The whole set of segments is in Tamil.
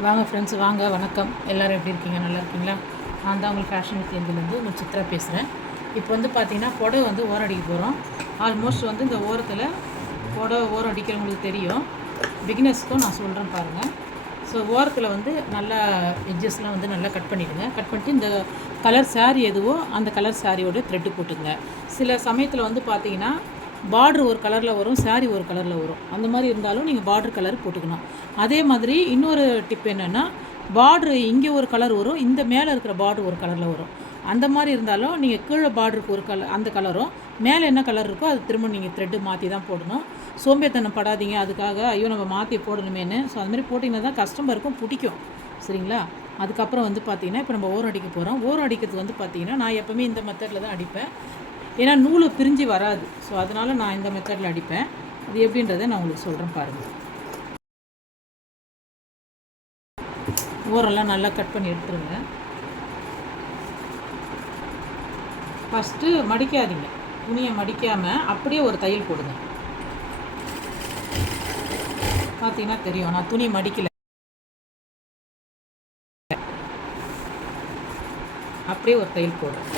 வாங்க ஃப்ரெண்ட்ஸ், வாங்க, வணக்கம். எல்லோரும் எப்படி இருக்கீங்க? நல்லா இருக்கீங்களா? நான் தான் உங்களுக்கு ஃபேஷன் வித் உங்கள் சித்ரா பேசுகிறேன். இப்போ வந்து பார்த்தீங்கன்னா புடவை வந்து ஓரம் அடிக்க போகிறோம். ஆல்மோஸ்ட் வந்து இந்த ஓரத்தில் புடவை ஓரம் அடிக்கிறவங்களுக்கு தெரியும். பிகினர்ஸ்க்கும் நான் சொல்கிறேன் பாருங்கள். ஸோ ஓரத்தில் வந்து நல்லா எட்ஜஸ்லாம் வந்து நல்லா கட் பண்ணிவிடுங்க. கட் பண்ணிட்டு இந்த கலர் சாரீ எதுவோ அந்த கலர் சாரியோட த்ரெட்டு போட்டுங்க. சில சமயத்தில் வந்து பார்த்தீங்கன்னா பார்ட்ரு ஒரு கலரில் வரும், சாரீ ஒரு கலரில் வரும். அந்த மாதிரி இருந்தாலும் நீங்கள் பார்ட்ரு கலர் போட்டுக்கணும். அதே மாதிரி இன்னொரு டிப் என்னென்னா, பார்ட்ரு இங்கே ஒரு கலர் வரும், இந்த மேலே இருக்கிற பார்ட்ரு ஒரு கலரில் வரும். அந்த மாதிரி இருந்தாலும் நீங்கள் கீழே பார்டருக்கு ஒரு கலர், அந்த கலரும் மேலே என்ன கலர் இருக்கோ அது திரும்ப நீங்கள் த்ரெட்டு மாற்றி தான் போடணும். சோம்பேத்தனம் படாதீங்க அதுக்காக, ஐயோ நம்ம மாற்றி போடணுமேனு. ஸோ அதுமாதிரி போட்டிங்கன்னா தான் கஸ்டமருக்கும் பிடிக்கும். சரிங்களா? அதுக்கப்புறம் வந்து பார்த்திங்கன்னா இப்போ நம்ம ஓரம் அடிக்க போகிறோம். ஓரம் அடிக்கிறது வந்து பார்த்திங்கன்னா நான் எப்போவுமே இந்த மெத்தடில் தான் அடிப்பேன். ஏன்னா நூல் பிரிஞ்சு வராது. ஸோ அதனால் நான் இந்த மெத்தடில் அடிப்பேன். அது எப்படின்றத நான் உங்களுக்கு சொல்கிறேன் பாருங்கள். ஓரெல்லாம் நல்லா கட் பண்ணி எடுத்துருங்க. ஃபஸ்ட்டு மடிக்காதீங்க, துணியை மடிக்காமல் அப்படியே ஒரு தையல் போடுங்க. பார்த்தீங்கன்னா தெரியும், நான் துணி மடிக்கலை, அப்படியே ஒரு தையல் போடுறேன்.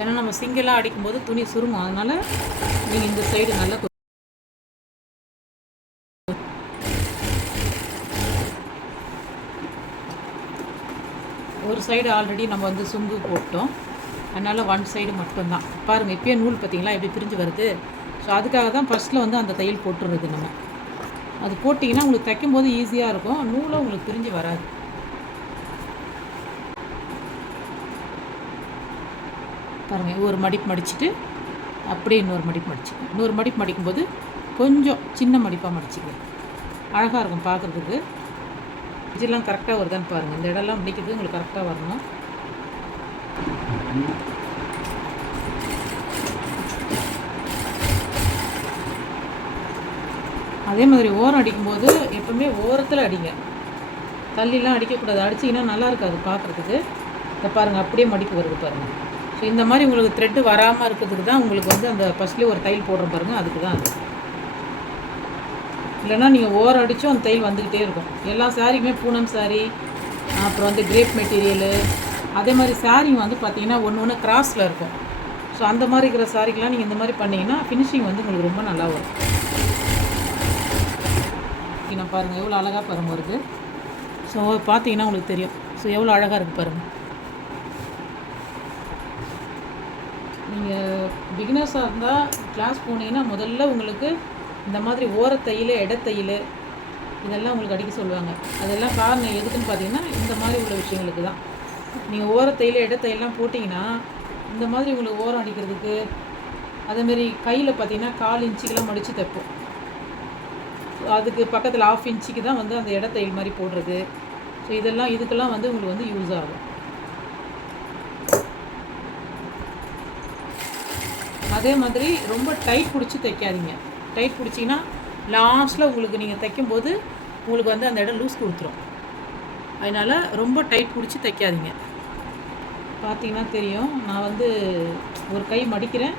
ஏன்னா நம்ம சிங்கிளாக அடிக்கும்போது துணி சுருங்கும். அதனால் நீங்கள் இந்த சைடு நல்லா ஒரு சைடு ஆல்ரெடி நம்ம வந்து சுங்கு போட்டோம். அதனால் ஒன் சைடு மட்டும்தான். பாருங்கள், இப்போயே நூல் பார்த்திங்களா எப்படி பிரிஞ்சு வருது. ஸோ அதுக்காக தான் ஃபஸ்ட்டில் வந்து அந்த தையல் போட்டுடுறது. நம்ம அது போட்டிங்கன்னா உங்களுக்கு தைக்கும்போது ஈஸியாக இருக்கும், நூலும் உங்களுக்கு பிரிஞ்சு வராது. பாருங்கள், ஒரு மடிப்பு மடிச்சுட்டு அப்படியே இன்னொரு மடிப்பு மடிச்சுக்கேன். இன்னொரு மடிப்பு மடிக்கும்போது கொஞ்சம் சின்ன மடிப்பாக மடிச்சுக்கேன். அழகாக இருக்கும் பார்க்குறதுக்கு. இதெல்லாம் கரெக்டாக வருதான்னு பாருங்கள். இந்த இடம்லாம் முடிக்கிறது உங்களுக்கு கரெக்டாக வரணும். அதே மாதிரி ஓரம் அடிக்கும்போது எப்பவுமே ஓரத்தில் அடிங்க, தள்ளிலாம் அடிக்கக்கூடாது. அடிச்சிங்கன்னா நல்லா இருக்காது பார்க்குறதுக்கு. இதை பாருங்கள், அப்படியே மடிப்பு வருது பாருங்கள். ஸோ இந்த மாதிரி உங்களுக்கு த்ரெட்டு வராமல் இருக்கிறதுக்கு தான் உங்களுக்கு வந்து அந்த ஃபஸ்ட்லேயே ஒரு தையல் போடுற பாருங்கள், அதுக்கு தான் அது. இல்லைனா நீங்கள் ஓரம் அடித்தும் அந்த தையல் வந்துக்கிட்டே இருக்கும். எல்லா சாரிக்குமே பூனம் சாரீ, அப்புறம் வந்து கிரேப் மெட்டீரியலு, அதே மாதிரி சாரியும் வந்து பார்த்திங்கன்னா ஒன்று ஒன்று கிராஸில் இருக்கும். ஸோ அந்த மாதிரி இருக்கிற சாரிக்கெலாம் நீங்கள் இந்த மாதிரி பண்ணிங்கன்னா ஃபினிஷிங் வந்து உங்களுக்கு ரொம்ப நல்லா வரும். நான் பாருங்கள் எவ்வளோ அழகாக பாருங்கள் வருது. ஸோ பார்த்தீங்கன்னா உங்களுக்கு தெரியும். ஸோ எவ்வளோ அழகாக இருக்குது பாருங்கள். நீங்கள் பிகினர்ஸாக இருந்தால் கிளாஸ் போனீங்கன்னா முதல்ல உங்களுக்கு இந்த மாதிரி ஓரத்தையில் இடத்தையில் இதெல்லாம் உங்களுக்கு அடிக்க சொல்லுவாங்க. அதெல்லாம் காரணம் எதுக்குன்னு பார்த்தீங்கன்னா இந்த மாதிரி உள்ள விஷயங்களுக்கு தான். நீங்கள் ஓரத்தையில் இடத்தையெல்லாம் போட்டிங்கன்னா இந்த மாதிரி உங்களுக்கு ஓரம் அடிக்கிறதுக்கு, அதேமாரி கையில் பார்த்தீங்கன்னா 1/4 இன்ச்சுக்கெலாம் மடித்து தைப்போம். அதுக்கு பக்கத்தில் 1/2 இன்ச்சுக்கு தான் வந்து அந்த இடத்தையில் மாதிரி போடுறது. ஸோ இதெல்லாம் இதுக்கெல்லாம் வந்து உங்களுக்கு வந்து யூஸ் ஆகும். அதே மாதிரி ரொம்ப டைட் பிடிச்சி தைக்காதீங்க. டைட் பிடிச்சிங்கன்னா லாஸ்ட்டில் உங்களுக்கு நீங்கள் தைக்கும்போது உங்களுக்கு வந்து அந்த இடம் லூஸ் கொடுத்துரும். அதனால் ரொம்ப டைட் பிடிச்சி தைக்காதீங்க. பார்த்தீங்கன்னா தெரியும், நான் வந்து ஒரு கை மடிக்கிறேன்,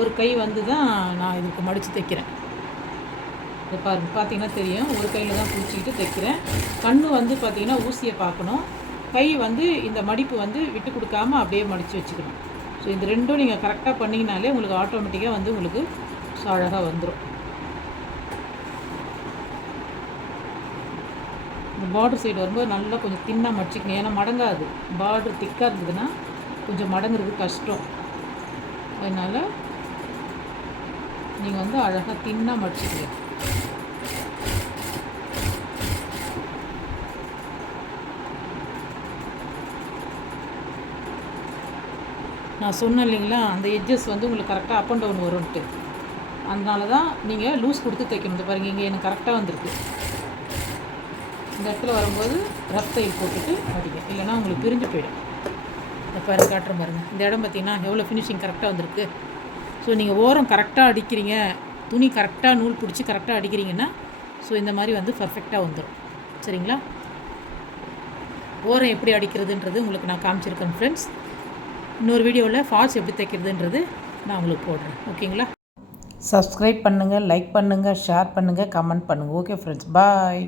ஒரு கை வந்து தான் நான் இதுக்கு மடித்து தைக்கிறேன். இது பார்த்தீங்கன்னா தெரியும், ஒரு கையில் தான் பிடிச்சிக்கிட்டு தைக்கிறேன். கண்ணு வந்து பார்த்திங்கன்னா ஊசியை பார்க்கணும், கை வந்து இந்த மடிப்பு வந்து விட்டு கொடுக்காமல் அப்படியே மடித்து வச்சுக்கணும். ஸோ இந்த ரெண்டும் நீங்கள் கரெக்டாக பண்ணிங்கனாலே உங்களுக்கு ஆட்டோமேட்டிக்காக வந்து உங்களுக்கு அழகாக வந்துடும். இந்த பார்டர் சைடு வரும்போது நல்லா கொஞ்சம் தின்னாக மடிச்சிக்கணும். ஏன்னா மடங்காது. பார்டர் திக்காக இருந்ததுன்னா கொஞ்சம் மடங்குறது கஷ்டம். அதனால் நீங்கள் வந்து அழகாக தின்னாக மடிச்சிக்கணும். நான் சொன்னேன் இல்லைங்களா, அந்த எட்ஜஸ் வந்து உங்களுக்கு கரெக்டாக அப் அண்ட் டவுன் வரும்ன்ட்டு. அதனால தான் நீங்கள் லூஸ் கொடுத்து தைக்கணும். இந்த பாருங்கள், இங்கே எனக்கு கரெக்டாக வந்திருக்கு. இந்த இடத்துல வரும்போது ரஃப் தையல் போட்டுட்டு அடிங்க, இல்லைனா உங்களுக்கு பிரிஞ்சு போயிடும். இந்த பாருங்க, காட்டுற பாருங்கள், இந்த இடம் பார்த்திங்கன்னா எவ்வளோ ஃபினிஷிங் கரெக்டாக வந்திருக்கு. ஸோ நீங்கள் ஓரம் கரெக்டாக அடிக்கிறீங்க, துணி கரெக்டாக நூல் பிடிச்சி கரெக்டாக அடிக்கிறீங்கன்னா ஸோ இந்த மாதிரி வந்து பர்ஃபெக்டாக வந்துடும். சரிங்களா? ஓரம் எப்படி அடிக்கிறதுன்றது உங்களுக்கு நான் காமிச்சிருக்கேன் ஃப்ரெண்ட்ஸ். இன்னொரு வீடியோவில் ஃபால்ஸ் எப்படி தைக்கிறதுன்றது நான் உங்களுக்கு போடுறேன். ஓகேங்களா? சப்ஸ்கிரைப் பண்ணுங்கள், லைக் பண்ணுங்கள், ஷேர் பண்ணுங்கள், கமெண்ட் பண்ணுங்கள். ஓகே ஃப்ரெண்ட்ஸ், பாய்.